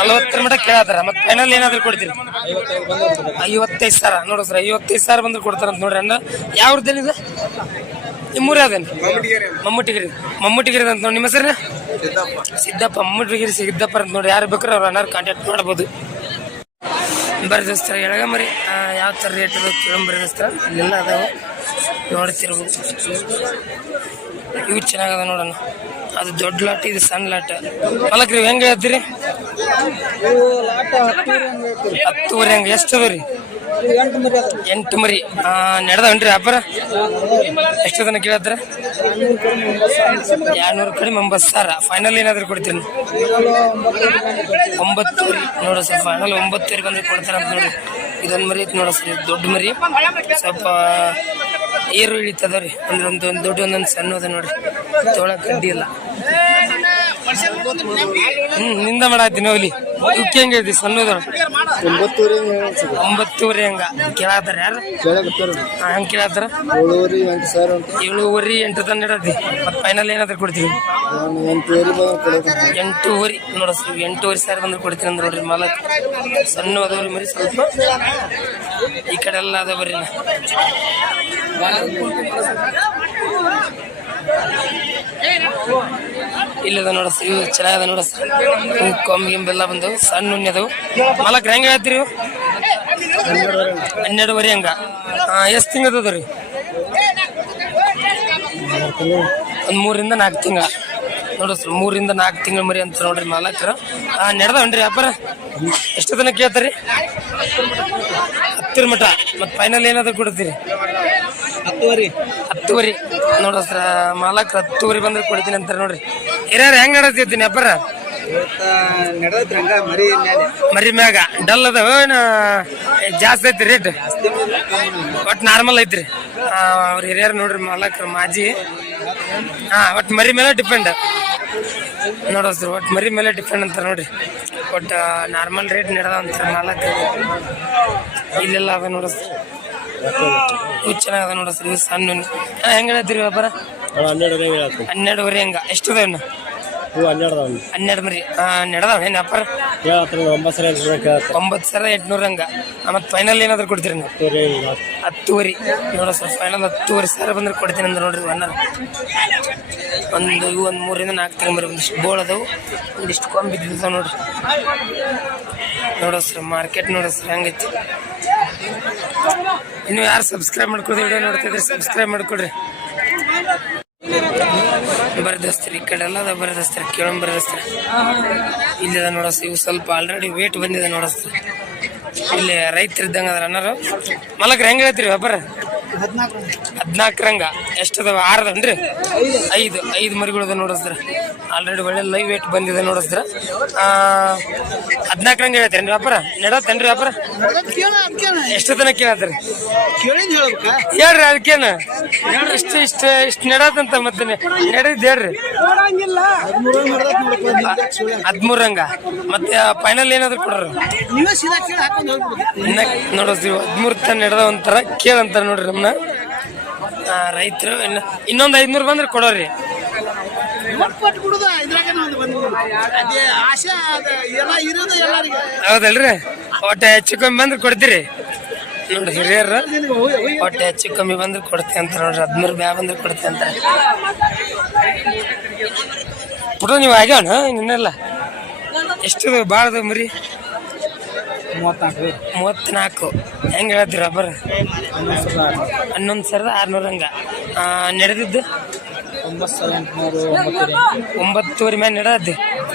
ನಲವತ್ತರ ಮಟ್ಟ ಕೇಳತ್ತಾರ. ಮತ್ತೆ ಫೈನಲ್ ಏನಾದ್ರು ಕೊಡ್ತೀರಿ? ಐವತ್ತೈದು ಬಂದ್ರೆ ಐವತ್ತೈದು ಸಾವಿರ. ನೋಡು ಸರ್ ಐವತ್ತೈದು ಸಾವಿರ ಬಂದ್ರೆ ಕೊಡ್ತಾರಂತ ನೋಡ್ರಿ ಅಣ್ಣ. ಯಾವ್ದೇನಿದೆ ನಿಮ್ಮೂರ ಅದೇನ್? ಮಮ್ಮೂಟಿಗಿರಿ. ಮಮ್ಮೂಟಿಗಿರಿ ಅಂತ ನೋಡಿ ನಿಮ್ಮ ಹೆಸರು ಸಿದ್ದಪ್ಪ. ಮಮ್ಮೂಟಿಗಿರಿ ಸಿದ್ದಪ್ಪ ಅಂತ ನೋಡಿ ಯಾರು ಬೇಕಾದ್ರೆ ಅವ್ರು ಅನ್ನಾರು ಕಾಂಟ್ಯಾಕ್ಟ್ ಮಾಡ್ಬೋದು. ದೋಸ್ತರ, ಎಳಗ ಮರಿ. ಯಾವ ಥರ ರೇಟ್ ಇದೆ ಕೇಳಂಬರಿ ದೋಸ್ತರ. ಇಲ್ಲೆಲ್ಲ ಅದಾವೆ. ನೋಡ್ತಿರ್ಬೋದು. ಇವು ಚೆನ್ನಾಗದ ನೋಡೋಣ ಅದು ದೊಡ್ಡ ಲಾಟ್, ಇದು ಸಣ್ಣ ಲಾಟ. ಹೊಲಕ್ರಿ ರೀ ಹೆಂಗೆ ಹೇಳ್ತೀರಿ? ಹತ್ತುವರೆ ಹೆಂಗೆ ಎಷ್ಟು ಅದ ರೀ? ಎಂಟು ಮರಿ ನಡೆದವನ್ರಿ ವ್ಯಾಪಾರ ಎಷ್ಟು ಜನ ಕೇಳತ್ರ ಎರಡ್ನೂರು ಕಡಿಮೆ ಒಂಬತ್ತು ಸಾವಿರ. ಫೈನಲ್ ಏನಾದ್ರು ಕೊಡ್ತೀನಿ ಒಂಬತ್ತು ನೋಡು ಸರ್ ಫೈನಲ್ ಒಂಬತ್ತು ಬಂದ್ರೆ ಕೊಡ್ತಾರೆ ಅಂತ ನೋಡಿ ಇದೊಂದು ಮರಿ ಐತಿ ನೋಡ ಸರ್ ದೊಡ್ಡ ಮರಿ. ಸ್ವಲ್ಪ ಏರು ಇಳಿತದ್ರಿ ಅಂದ್ರೆ ಒಂದು ಒಂದು ದೊಡ್ಡ ಒಂದೊಂದು ಸಣ್ಣ ಅದ ನೋಡಿ ತೊಳಕ್ ಕಡ್ಡಿ ಇಲ್ಲ ಹ್ಮ್, ನಿಂದ ಮಾಡತ್ತೀನಿ ಹೋಗ್ಲಿ ಇವಕ್ಕೆ ಹೆಂಗೆ ಹೇಳ್ತಿ ಸಣ್ಣದ? ಒಂಬತ್ತೂವರೆ ಒಂಬತ್ತುವರೆ ಹಂಗ? ಕೇಳತ್ತಾರ ಯಾರು? ಕೇಳಕತ್ತಾರ. ಹಂಗೆ ಕೇಳತ್ತಾರ ಏಳುವರೆ ಎಂಟು ಸಾವಿರ ಉಂಟು ಏಳುವರೆ ಎಂಟು ಇಡತಿ. ಮತ್ತೆ ಫೈನಲ್ ಏನಾದ್ರು ಕೊಡ್ತೀವಿ? ನಾನು ಎಂಟುವರೆ ಬಂದು ಕೊಡಕ ಎಂಟೂವರೆ. ನೋಡ ಸರ್ ಎಂಟೂವರೆ ಸಾವಿರ ಬಂದ್ರೆ ಕೊಡ್ತೀನಿ ಅಂದ್ರೆ ನೋಡ್ರಿ ಮಾಲಕ್ ಸಣ್ಣ ಅದವ್ರಿ ಮರಿ ಸ್ವಲ್ಪ. ಈ ಕಡೆ ಎಲ್ಲ ಅದಾವ ಬರ್ರಿ ಇಲ್ಲದ ನೋಡ ಇವು ಚೆನ್ನಾಗದ ನೋಡ ಕೊಂಬ್ ಗಿಂಬೆಲ್ಲ ಬಂದು ಸಣ್ಣ ಉಣ್ಣೆ ಅದಾವು ಮಲಕ್, ಹೆಂಗ ಹೇಳ್ತೀರಿ? ಹನ್ನೆರಡುವರೆ ಹಂಗ. ಎಷ್ಟು ತಿಂಗಳು ಅದ ರೀ? ಒಂದು ಮೂರಿಂದ ನಾಲ್ಕು ತಿಂಗಳ. ನೋಡು ಸರ್, ಮೂರಿಂದ ನಾಲ್ಕು ತಿಂಗಳ ಮರಿ ಅಂತ ನೋಡ್ರಿ ಮಾಲಕರು. ನಡೆದವನ್ರಿ ವ್ಯಾಪಾರ? ಎಷ್ಟು ದಿನ ಕೇಳ್ತಾರಿ? ಹತ್ತಿರ ಮಠ. ಮತ್ತೆ ಫೈನಲ್ ಏನಾದ್ರು ಕೊಡ್ತೀರಿ? ಹತ್ತುವರೆ. ಹತ್ತುವರಿ. ನೋಡ್ರಿ ಸರ್ ಮಾಲಕ್ ಹತ್ತುವರಿ ಬಂದ್ರೆ ಕೊಡ್ತೀನಿ ಅಂತಾರೆ ನೋಡ್ರಿ. ಹಿರಿಯರು ಹೆಂಗ್ ನಡೆಸ್ತೀನಿ ನೆಪರ ಮರಿ ಮ್ಯಾಗ. ಡಲ್ ಅದ ಏನ ಜಾಸ್ತಿ ಐತಿ ರೇಟ್? ಒಟ್ಟು ನಾರ್ಮಲ್ ಐತ್ರಿ. ಅವ್ರ ಹಿರಿಯರ್ ನೋಡ್ರಿ ಮಾಲಕ್ ಮಾಜಿ. ಹಾ ಒಟ್ಟು ಮರಿ ಮೇಲೆ ಡಿಪೆಂಡ್. ನೋಡೋ ಸರ್ ಒಟ್ಟು ಮರಿ ಮೇಲೆ ಡಿಪೆಂಡ್ ಅಂತಾರೆ ನೋಡ್ರಿ. ಒಟ್ಟು ನಾರ್ಮಲ್ ರೇಟ್ ನಡೆದ ಅಂತಾರೆ ಮಾಲಕ್. ಇಲ್ಲೆಲ್ಲ ಅದ ನೋಡೋ ಸರ್. ಚೆನ್ನಾಗದ ನೋಡ ಸರ್ ಸಣ್ಣ ಹೆಂಗ ಹೇಳ್ತೀರಿ ವ್ಯಾಪಾರ? ಹನ್ನೆರಡು ಹನ್ನೆರಡುವರೆ ಹೆಂಗ? ಎಷ್ಟು ಅದಾವ ಹ್ಞೂ ಹನ್ನೆರಡು ಹನ್ನೆರಡು ಮರಿ. ನಡೆದಾವ ಏನು ವ್ಯಾಪಾರ? ಒಂಬತ್ತು ಸಾವಿರ ಎಂಟ್ನೂರ ಹಂಗ ಮತ್ತೆ ಫೈನಲ್ ಏನಾದ್ರು ಕೊಡ್ತೀರಿ ನೀವು? ಹತ್ತುವರೆ ನೋಡ ಸರ್ ಫೈನಲ್ ಹತ್ತುವರೆ ಸಾವಿರ ಬಂದ್ರೆ ಕೊಡ್ತೀನಿ ಅಂದ್ರೆ ನೋಡ್ರಿ ಅಣ್ಣ. ಒಂದು ಇವು ಒಂದು ಮೂರಿಂದ ನಾಲ್ಕು ತಗೊಂಬರಿ ಬರೀ ಒಂದಿಷ್ಟು ಬೋಳ್ ಅದಾವು ಒಂದಿಷ್ಟು ಕೊಂಬ್ ಬಿದ್ದಿದ್ದಾವೆ ನೋಡ್ರಿ. ನೋಡೋ ಸರ್ ಮಾರ್ಕೆಟ್ ನೋಡೋ ಸರ್ ಹೆಂಗೈತಿ? ಇನ್ನು ಯಾರು ಸಬ್ಸ್ಕ್ರೈಬ್ ಮಾಡ್ಕೊಡ್ರಿ ವಿಡಿಯೋ ನೋಡ್ತಿದ್ರೆ ಸಬ್ಸ್ಕ್ರೈಬ್ ಮಾಡ್ಕೊಡ್ರಿ ಬರ್ದಸ್ತ್ರಿ, ಈ ಕಡೆ ಎಲ್ಲ ಬರ್ದಸ್ತ್ರಿ ಕೇಳೋಣ ಬರ್ದಸ್ತ್ರಿ. ಇಲ್ಲದ ನೋಡಸ್ ಇವು ಸ್ವಲ್ಪ ಆಲ್ರೆಡಿ ವೇಟ್ ಬಂದಿದೆ ನೋಡಸ್ತ್ರಿ ಇಲ್ಲಿ ರೈತರು ಇದ್ದಂಗ ಅದ್ರ ಅನ್ನಾರು ಮಲಕ್ರ ಹೆಂಗ್ ಹೇಳ್ತೀರಿ, ವ್ಯಾಪಾರ? ಹದಿನಾಲ್ಕರಂಗ ಎಷ್ಟು ಅದಾವ? ಆರದನ್ರಿ ಐದು. ಐದು ಮರಿಗಳು ಅದ ನೋಡಿಸ್ದ್ರ. ಆಲ್ರೆಡಿ ಒಳ್ಳೆ ಲೈವ್ ವೇಟ್ ಬಂದಿದೆ ನೋಡಿಸ್ದ್ರ. ಹದಿನಾಲ್ಕರಂಗ ರೀ ವ್ಯಾಪಾರ? ನಡತ್ತೇನ್ರಿ ವ್ಯಾಪಾರ? ಎಷ್ಟು ತನಕ ಕೇಳತ್ರಿ ಹೇಳ್ರಿ ಅದಕ್ಕೇನ? ಇಷ್ಟ ಇಷ್ಟ ಇಷ್ಟು ನಡತ್ತಂತ ಮತ್ತೆ ನಡೆದ್ ಹೇಳ್ರಿ. ಹದಿಮೂರು ರಂಗ ನೋಡಪ್ಪ ಹದಿಮೂರಂಗ ಮತ್ತೆ ಫೈನಲ್ ಏನಾದ್ರು ಕೊಡ್ರಿ? ನೋಡಿಸ್ತೀವಿ. ಹದಿಮೂರು ತನ ನಡೆದ ಒಂಥರ ಕೇಳಂತ ನೋಡ್ರಿ ನಮ್ಮನ್ನ ರೈತರು ಇನ್ನ ಇನ್ನೊಂದು ಐದ್ನೂರು ಬಂದ್ರೆ ಕೊಡೋರಿ. ಹೌದಲ್ರಿ? ಒಟ್ಟೆ ಹೆಚ್ಚು ಕಮ್ಮಿ ಬಂದ್ರೆ ಕೊಡ್ತೀರಿ. ನೋಡ್ರಿ ಹಿರಿಯರು ಒಟ್ಟೆ ಹೆಚ್ಚು ಕಮ್ಮಿ ಬಂದ್ರೆ ಕೊಡ್ತೀವಿ ಅಂತ ನೋಡ್ರಿ ಹದಿಮೂರು ಬ್ಯಾ ಬಂದ್ರೆ ಕೊಡ್ತೀವಿ ಅಂತ. ಪುಟ ನೀವು ಆಗ್ಯಾವಣ ನಿನ್ನೆಲ್ಲ? ಎಷ್ಟು ಬಾಳದ ಮರಿ? ಮೂವತ್ನಾಲ್ಕು ಮೂವತ್ತ್ನಾಲ್ಕು ಹೆಂಗೆ ಹೇಳ್ತೀರ ಬರ ಹನ್ನೊಂದು ಸಾವಿರದ ಆರುನೂರ. ಹಂಗ. ನಡೆದಿದ್ದು? ಒಂಬತ್ತು ಎಂಟುನೂರು ಮೇಲೆ ನಡೆದದ್ದು?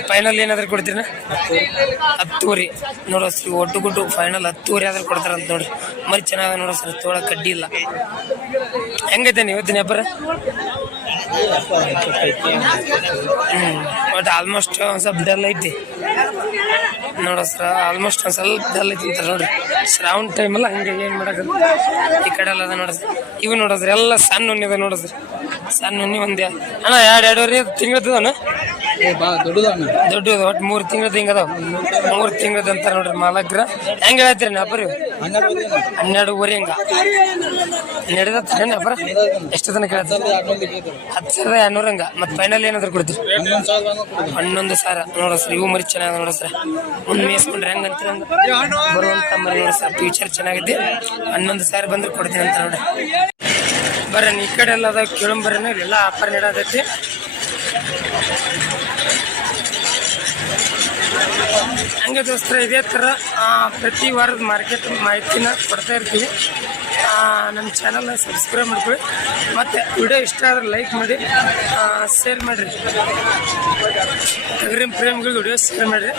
ಫೈನಲ್ ಏನಾದ್ರು ಕೊಡ್ತೀರ? ಹತ್ತುವರೆ. ನೋಡೋ ಸರ್ ಒಟ್ಟು ಗುಟ್ಟು ಫೈನಲ್ ಹತ್ತುವರೆ ಆದ್ರೆ ಕೊಡ್ತಾರಂತ ನೋಡ್ರಿ ಮರಿ ಚೆನ್ನಾಗ ನೋಡೋ ಸರ್ ತೋಳ ಕಡ್ಡಿ ಇಲ್ಲ. ಹೆಂಗೈತೆ ನೀವು ಇವತ್ತಿನ ಹ್ಞೂ ಬಟ್ ಆಲ್ಮೋಸ್ಟ್ ಒಂದು ಸ್ವಲ್ಪ ಡಲ್ ಐತಿ. ನೋಡ ಸರ್ ಆಲ್ಮೋಸ್ಟ್ ಒಂದು ಸ್ವಲ್ಪ ಡಲ್ ಐತಿ ಅಂತ ನೋಡ್ರಿ. ಶ್ರಾವಣ ಟೈಮಲ್ಲ ಹಂಗೆ ಏನು ಮಾಡೋದು ಈ ಕಡೆ ಎಲ್ಲ ಅದ ನೋಡಿದ್ರಿ ಇವು ನೋಡಿದ್ರಿ ಎಲ್ಲ ಸಣ್ಣ ಉನ್ನಿದೆ ನೋಡಿದ್ರಿ ಸಣ್ಣ ಉಣ್ಣಿ ಒಂದೇ. ಅಣ್ಣ, ಎರಡು, ಎರಡೂವರೆ ತಿಂಗಳದನ ಬಾ ದೊಡ್ಡದಣ್ಣ ದೊಡ್ಡ ಒಟ್ಟು ಮೂರು ತಿಂಗಳದ ಹಿಂಗ ಅದಾವ. ಮೂರು ತಿಂಗಳದ ಅಂತ ನೋಡ್ರಿ ಮಾಲಕ್ರ. ಹೆಂಗ ವ್ಯಾಪಾರಿ ಹನ್ನೆರಡು ಹನ್ನೆರಡುವರೆ ಹಂಗ. ನಡೆದತ್ತ ವ್ಯಾಪಾರ ಎಷ್ಟು ತನಕ ಹತ್ತು ಸಾವಿರದ ಎರಡ್ನೂರ ಹಂಗ. ಮತ್ತೆ ಫೈನಲ್ ಏನಾದ್ರು ಕೊಡ್ತೀರಿ? ಹನ್ನೊಂದು ಸಾವಿರ. ನೋಡ ಸರ್ ಇವು ಮರಿ ಚೆನ್ನಾಗಿ ನೋಡ ಸರ್ ಮುಂದೆ ಮೇಯಿಸ್ಕೊಂಡ್ರೆ ಹೆಂಗ್ ಹಂಗ ಬರುವಂತ ಮರಿ ನೋಡೋ ಸರ್ ಫ್ಯೂಚರ್ ಚೆನ್ನಾಗಿದೆ ಹನ್ನೊಂದು ಸಾವಿರ ಬಂದ್ರೆ ಕೊಡ್ತೀನಿ ಅಂತ ನೋಡ್ರಿ. ಬರ್ರಿ ಈ ಕಡೆ ಎಲ್ಲ ಅದಾವ, ಕೇಳಂಬರ್ರಿ ಎಲ್ಲ ಆಫರ್ ನೀಡೋದೈತಿ. ಹಂಗ ದೋಸ್ತರ ಇದೇ ಥರ ಪ್ರತಿ ವಾರದ ಮಾರ್ಕೆಟ್ ಮಾಹಿತಿನ ಕೊಡ್ತಾ ಇರ್ತೀವಿ. ನಮ್ಮ ಚಾನಲ್ನ ಸಬ್ಸ್ಕ್ರೈಬ್ ಮಾಡ್ಕೊಳ್ಳಿ. ಮತ್ತು ವಿಡಿಯೋ ಇಷ್ಟ ಆದರೆ ಲೈಕ್ ಮಾಡಿ ಶೇರ್ ಮಾಡಿರಿ. ಅಗ್ರಿಮ್ ಪ್ರೇಮ್ಗಳಿಗೆ ವಿಡಿಯೋ ಶೇರ್ ಮಾಡಿರಿ.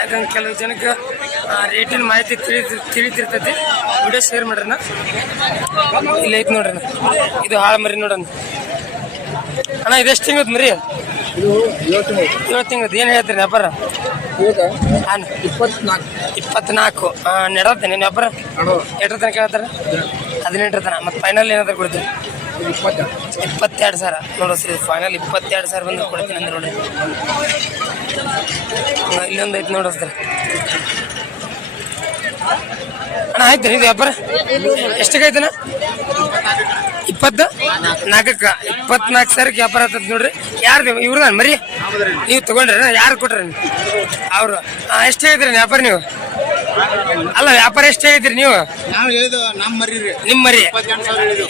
ಯಾಕಂದ್ರೆ ಕೆಲವು ಜನಕ್ಕೆ ರೇಟಿನ ಮಾಹಿತಿ ತಿಳಿದು ತಿಳಿತಿರ್ತೈತಿ ವಿಡಿಯೋ ಶೇರ್ ಮಾಡ್ರಿ ನಾ ಇಲ್ಲಿ ಐತೆ ನೋಡ್ರಿ ಅಣ್ಣ. ಇದು ಹಾಳು ಮರಿ ನೋಡೋಣ ಅಣ್ಣ, ಇದೆಷ್ಟು ತಿಂಗಳದ ಮರಿ ಏಳು ತಿಂಗಳದ್ದು? ಏನು ಹೇಳ್ತೀರಿ ವ್ಯಾಪಾರ ಹಾಂ ಇಪ್ಪತ್ನಾಲ್ಕು ಇಪ್ಪತ್ನಾಲ್ಕು ನೆಡತ್ತೆ ನೀನು ವ್ಯಾಪಾರ ಎಷ್ಟರ ತನಕ ಹೇಳ್ತಾರೆ? ಹದಿನೆಂಟರ ತನಕ. ಮತ್ತು ಫೈನಲ್ ಏನಾದ್ರು ಕೊಡ್ತೀನಿ ಇಪ್ಪತ್ತೆರಡು. ಇಪ್ಪತ್ತೆರಡು ಸಾವಿರ. ನೋಡು ಸರಿ ಫೈನಲ್ ಇಪ್ಪತ್ತೆರಡು ಸಾವಿರ ಬಂದ್ರೆ ಕೊಡ್ತೀನಿ ಅಂದ್ರೆ ನೋಡಿ. ಇಲ್ಲೊಂದು ಐತೆ ನೋಡೋ ಸರ್. ಅಣ್ಣ ಆಯ್ತು ಇದು ವ್ಯಾಪಾರ ಎಷ್ಟಕ್ಕೆ ಆಯ್ತಣ್ಣ? ಇಪ್ಪತ್ತು ನಾಲ್ಕಕ್ಕ ಇಪ್ಪತ್ನಾಲ್ಕು ಸಾವಿರಕ್ಕೆ ವ್ಯಾಪಾರ ಆಗ್ತದೆ ನೋಡ್ರಿ. ಯಾರು ಇವ್ರದ ಮರಿ? ನೀವು ತಗೊಂಡ್ರಿ ಯಾರು ಕೊಟ್ರಿ ಅವರು. ಎಷ್ಟೇ ಇದ್ರಿ ವ್ಯಾಪಾರ ನೀವು? ಅಲ್ಲ ವ್ಯಾಪಾರ ಎಷ್ಟೇ ಇದ್ರಿ ನೀವು? ನಮ್ಮ ಮರಿ ನಿಮ್ಮ ಮರಿ?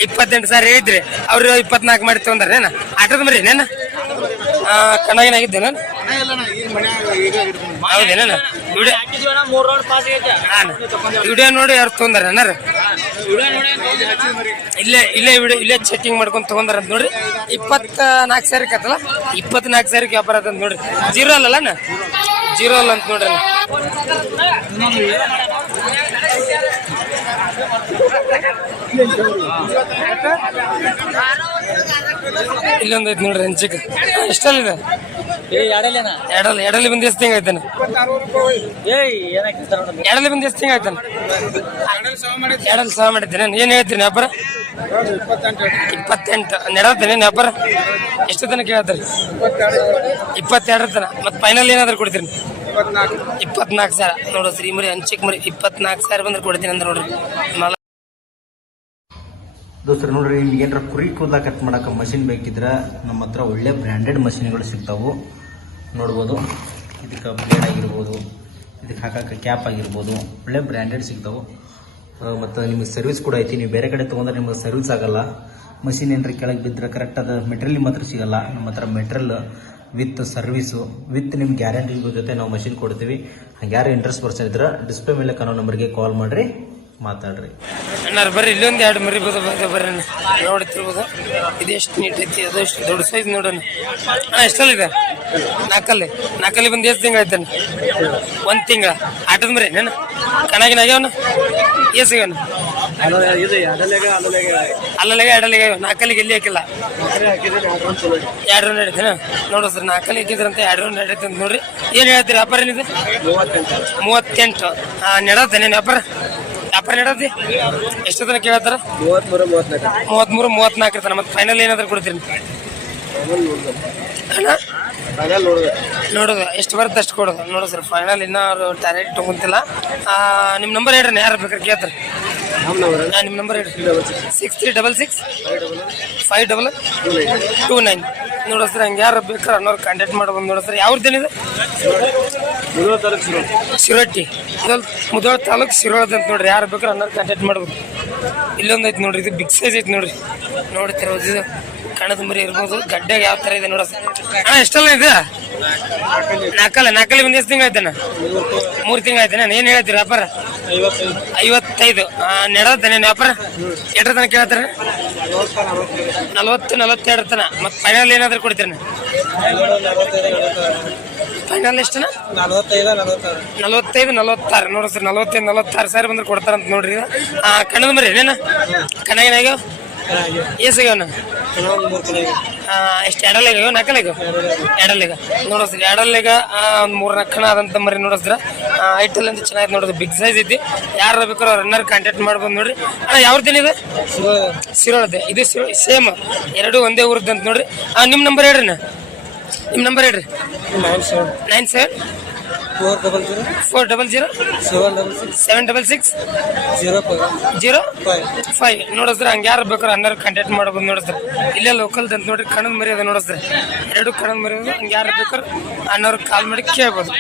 ಇಪ್ಪತ್ತೆಂಟು ಸಾವಿರ ಹೇಳಿದ್ರಿ. ಅವ್ರು ಇಪ್ಪತ್ನಾಲ್ಕು ಮಾಡಿ ತಗೊಂಡ್ರೆ ನೇನ? ಆಟದ ಮರಿ ನೇನ? ಕಣ್ಣಾಗಿನಾಗಿದ್ದೆ ನಾನು ಹೌದೇನ ವಿಡಿಯೋ ನೋಡಿ ಯಾರು ತೊಗೊಂಡಾರ ಏನಾರ ಇಲ್ಲೇ ಇಲ್ಲೇ ವಿಡಿಯೋ ಇಲ್ಲೇ ಚೆಕಿಂಗ್ ಮಾಡ್ಕೊಂಡು ತೊಗೊಂಡಾರ ಅಂತ ನೋಡ್ರಿ. ಇಪ್ಪತ್ತ ನಾಲ್ಕು ಸಾವಿರಕ್ಕೆ ಆತಲ್ಲ ಇಪ್ಪತ್ನಾಲ್ಕು ಸಾವಿರಕ್ಕೆ ವ್ಯಾಪಾರ ಆತಂತ ನೋಡ್ರಿ. ಜೀರೋ ಅಲ್ಲಲ್ಲ ಜೀರೋ ಅಲ್ಲ ಅಂತ ನೋಡ್ರಿ. ಇಲ್ಲೊಂದು ಐತೆ ನೋಡ್ರಿ ಹಂಚಿಕ್ ಎಷ್ಟಲ್ಲಿದೆ? ಎಡಲಿ ಎಡಲಿ ಬಂದು ಎಷ್ಟು ತಿಂಗ್ ಆಯ್ತಾನ? ಎಡಲಿ ಬಂದು ಎಷ್ಟು ತಿಂಗ್ ಆಯ್ತಾನ? ಎಡಲ್ ಸಹ ಮಾಡಿದ್ದೇನೆ. ಏನ್ ಹೇಳ್ತೀನಿ ವ್ಯಾಪಾರ ಇಪ್ಪತ್ತೆಂಟು. ನೆಡತ್ತೇನೆ ವ್ಯಾಪಾರ ಎಷ್ಟು ತನಕ ಹೇಳ್ತಾರೆ? ಇಪ್ಪತ್ತೆರಡರ ತನ. ಮತ್ತೆ ಫೈನಲ್ ಏನಾದ್ರು ಕೊಡ್ತೀನಿ ಇಪ್ಪತ್ನಾಲ್ಕು. ಸಾವಿರ. ನೋಡು ಶ್ರೀಮರಿ ಹಂಚಿಕ್ ಮರಿ ಇಪ್ಪತ್ನಾಲ್ಕು ಸಾವಿರ ಬಂದ್ರೆ ಕೊಡ್ತೀನಿ ಅಂದ್ರೆ ನೋಡ್ರಿ. ದೋಸ್ತರು, ನೋಡ್ರಿ ನಿಮ್ಗೆ ಏನಾರ ಕುರಿ ಕೂದಲ ಕಟ್ ಮಾಡಕ್ಕೆ ಮಷಿನ್ ಬೇಕಿದ್ರೆ ನಮ್ಮ ಹತ್ರ ಒಳ್ಳೆ ಬ್ರ್ಯಾಂಡೆಡ್ ಮಷಿನ್ಗಳು ಸಿಗ್ತಾವು. ನೋಡ್ಬೋದು. ಇದಕ್ಕೆ ಬ್ಲೇಡ್ ಆಗಿರ್ಬೋದು, ಇದಕ್ಕೆ ಹಾಕಕ್ಕೆ ಕ್ಯಾಪ್ ಆಗಿರ್ಬೋದು, ಒಳ್ಳೆ ಬ್ರ್ಯಾಂಡೆಡ್ ಸಿಗ್ತಾವು. ಮತ್ತು ನಿಮಗೆ ಸರ್ವಿಸ್ ಕೂಡ ಐತಿ. ನೀವು ಬೇರೆ ಕಡೆ ತೊಗೊಂಡ್ರೆ ನಿಮಗೆ ಸರ್ವಿಸ್ ಆಗೋಲ್ಲ. ಮಷಿನ್ ಏನಾರ ಕೆಳಗೆ ಬಿದ್ದರೆ ಕರೆಕ್ಟ್ ಅದು ಮೆಟೀರಿಯಲ್ ಮಾತ್ರ ಸಿಗೋಲ್ಲ. ನಮ್ಮ ಹತ್ರ ಮೆಟ್ರಿಯಲ್ ವಿತ್ ಸರ್ವಿಸು ವಿತ್ ನಿಮ್ಮ ಗ್ಯಾರಂಟಿ ಜೊತೆ ನಾವು ಮಷಿನ್ ಕೊಡ್ತೀವಿ. ಯಾರು ಇಂಟ್ರೆಸ್ಟ್ ಪರ್ಸನ್ ಇದ್ರೆ ಡಿಸ್ಪ್ಲೇ ಮೇಲೆ ಕಾನೋ ನಂಬರ್ಗೆ ಕಾಲ್ ಮಾಡಿರಿ. ಮಾತಾಡ್ರಿ. ಅಣ್ಣಾರು ಬರ್ರಿ, ಇಲ್ಲೊಂದು ಎರಡು ಮರಿ ಬದ ಬರ್ರಿ. ನೋಡ್ತಿರ್ಬೋದು ಇದು ಎಷ್ಟು ನೀಟ್ ಐತಿ, ಅದು ಎಷ್ಟು ದೊಡ್ಡ ಸೈಜ್ ನೋಡೋಣ ಅಣ್ಣ. ಎಷ್ಟಲ್ಲಿದೆ ನಾಲ್ಕಲ್ಲಿ ನಾಲ್ಕಲ್ಲಿ ಬಂದು ಎಷ್ಟು ತಿಂಗಳ ಆಯ್ತಾನೆ ಒಂದು ತಿಂಗಳ. ಆಟದ ಮರಿ ನಾನು ಕಣಾಗಿನ ಆಗ್ಯಾವನ ಅಲ್ಲಲ್ಲಿಗೆ ಎರಡಲ್ಲಿಗೆ ಆಗ್ಯಾವ. ನಾಲ್ಕಲ್ಲಿಗೆ ಎಲ್ಲಿ ಹಾಕಿಲ್ಲ? ಎರಡು ರೌಂಡ್ ನಡೀತೇನ ನೋಡೋ ಸರ್ ನಾಲ್ಕಲ್ಲಿ ಹಾಕಿದ್ರಂತ, ಎರಡು ರೌಂಡ್ ಹಿಡಿತಂತ ನೋಡ್ರಿ. ಏನು ಹೇಳ್ತೀರಿ ವ್ಯಾಪಾರ ಏನಿದೆ? ಮೂವತ್ತೆಂಟು. ನೆಡತ್ತೇನೆ ವ್ಯಾಪಾರ? ನೆಡತಿ ಎಷ್ಟು ತನಕ ಕೇಳ್ತಾರ? ಮೂವತ್ಮೂರು ಮೂವತ್ನಾಲ್ಕು. ಇರ್ತಾನೆ ಮತ್ತೆ ಫೈನಲ್ ಏನಾದ್ರು ಕೊಡ್ತೀನಿ ನೋಡೋದು. ಎಷ್ಟು ಬರುತ್ತೆ ಅಷ್ಟು ಕೊಡೋದು. ನೋಡೋದು ಸರ್ ಫೈನಲ್ ಇನ್ನೂ ಅವರು ಡೈರೆಕ್ಟ್ ತೊಗೊಂತಿಲ್ಲ. ನಿಮ್ಮ ನಂಬರ್ ಹೇಳ್ರಿ ಯಾರು ಬೇಕಾದ್ರೆ ಕೇಳ್ತಾರೆ. ನಿಮ್ಮ ನಂಬರ್ ಹೇಳ್ರಿ six three double six five double two nine ನೋಡ ಸರ್ ಹಂಗೆ ಯಾರು ಬೇಕಾದ್ರೆ ಅನ್ನೋರು ಕಾಂಟ್ಯಾಕ್ಟ್ ಮಾಡ್ಬೋದು ನೋಡ ಸರ್. ಯಾವ್ದೇನಿದೆ ಶಿರಟ್ಟಿ. ಇದೊಂದು ಮುದೋಳ ತಾಲೂಕು ಶಿರೋಳದ ಅಂತ ನೋಡ್ರಿ. ಯಾರು ಬೇಕಾದ್ರೆ ಅನ್ನೋರು ಕಾಂಟ್ಯಾಕ್ಟ್ ಮಾಡ್ಬೋದು. ಇಲ್ಲೊಂದು ಐತೆ ನೋಡ್ರಿ ಇದು ಬಿಗ್ ಸೈಜ್ ಐತೆ ನೋಡ್ರಿ. ನೋಡ್ತಿರೋದು ಇದು? ಕಣದ ಮರಿ ಇರ್ಬೋದು. ಗಡ್ಡೆಗೆ ಯಾವ ಥರ ಇದೆ ನೋಡ ಹಾಂ ಎಷ್ಟಲ್ಲ ಇದೆ? ನಾಲ್ಕಲ್ಲ. ನಾಲ್ಕಲ್ಲಿ ಒಂದು ಎಷ್ಟು ತಿಂಗಳು ಆಯ್ತಾನ ಮೂರು ತಿಂಗಳು ಆಯ್ತಾನ ಏನು ಹೇಳ್ತೀರಿ ವ್ಯಾಪಾರ? ಐವತ್ತೈದು. ನೆಡೋದೇನೆ ವ್ಯಾಪಾರ ಎಷ್ಟರ ತನಕ ಕೇಳ್ತಾರೆ ನಲವತ್ತು, ನಲವತ್ತೆರಡು ತನ. ಮತ್ತೆ ಫೈನಲ್ ಏನಾದ್ರು ಕೊಡ್ತೀರ ಫೈನಲ್ ಎಷ್ಟನ ನಲವತ್ತೈದು, ನಲವತ್ತಾರು. ನೋಡ್ರಿ ಸರ್, ನಲವತ್ತೈದು, ನಲವತ್ತಾರು ಸಾವಿರ ಬಂದ್ರೆ ಕೊಡ್ತಾರಂತ ನೋಡ್ರಿ ಕಣ್ಣದ ಮರಿ ಏನೇನ? ಏನ್ ಏಸಾಗ್ಯಾವನ ಎಷ್ಟು ಎಡಲಿಗ ನಾಲ್ಕಲಿಗ ಎಡಲಿಗ ನೋಡೋಸ್ರಿ ಈಗ ಒಂದು ಮೂರು ನಾಲ್ಕು ಕಣ ಅದಂತ ಮರಿ ನೋಡಿಸ್ರ ಐಟಲ್ ಅಂತ ಚೆನ್ನಾಗಿ ನೋಡೋದು. ಬಿಗ್ ಸೈಜ್ ಐತಿ. ಯಾರು ಬೇಕಾರು ರನ್ನರ್ ಕಾಂಟ್ಯಾಕ್ಟ್ ಮಾಡ್ಬೋದು ನೋಡ್ರಿ. ಅಣ್ಣ ಯಾವ್ದೇನಿದೆ ಸಿರೋಳದೆ ಇದು ಸಿರೋ ಸೇಮ್ ಎರಡು ಒಂದೇ ಊರದ್ದು ಅಂತ ನೋಡ್ರಿ. ನಿಮ್ಮ ನಂಬರ್ ಹೇಳ್ರಿ. ನಿಮ್ಮ ನಂಬರ್ ಹೇಳ್ರಿ. Nine seven four double zero four double zero seven double six seven double six zero five zero five five ನೋಡಿದ್ರೆ ಹಂಗೆ ಯಾರು ಬೇಕಾದ್ರೆ ಅನ್ನೋರು ಕಾಂಟ್ಯಾಕ್ಟ್ ಮಾಡ್ಬೋದು ನೋಡಿದ್ರೆ ಇಲ್ಲೇ ಲೋಕಲ್ ಅಂತ ನೋಡ್ರಿ ಕಣದ ಮರಿ ಅದ ನೋಡಿಸ್ರಿ ಎರಡು ಕಣದ ಮರಿ ಹಂಗೆ ಯಾರು ಬೇಕಾದ್ರೆ ಅನ್ನೋರು ಕಾಲ್ ಮಾಡಿ ಕೇಳ್ಬೋದು.